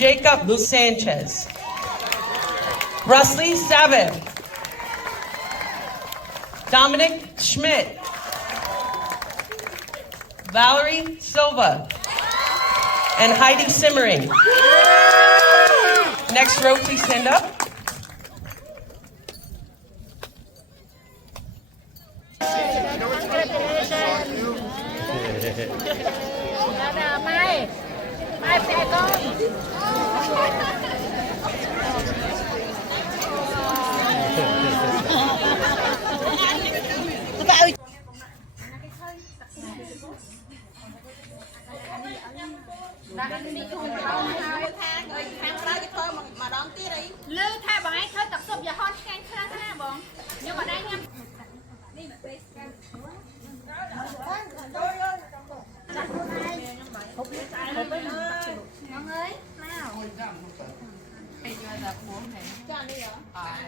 Jacob Sanchez. Rusley Savin. Dominic Schmidt. Valerie Silva. And Heidi Simmering. Next row, please stand up. Lưu thay bọn anh thôi tập xúc giờ hot scan khá khá bọn nhưng mà đây nha mọi người nào bây giờ là cuốn này cho đi hả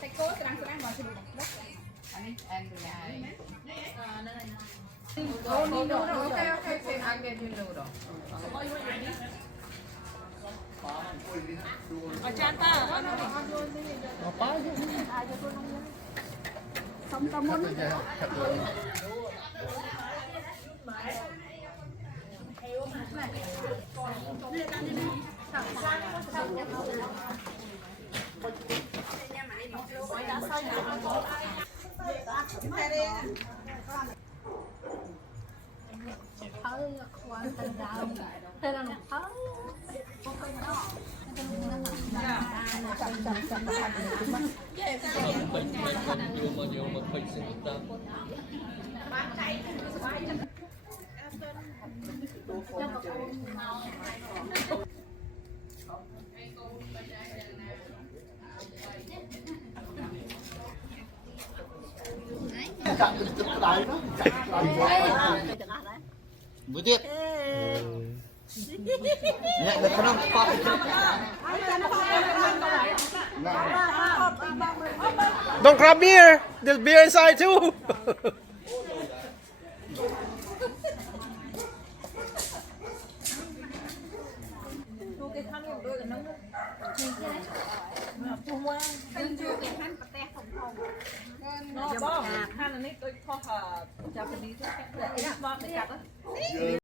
thầy cô đang gọi cho được anh ấy ăn được này okay I'll get you noodle ở trên ta xong tao muốn thế là Buổi tiệc nhẹ được không? Don't grab beer. There's beer inside too. Nó bom, khăn này tôi cho Japanese.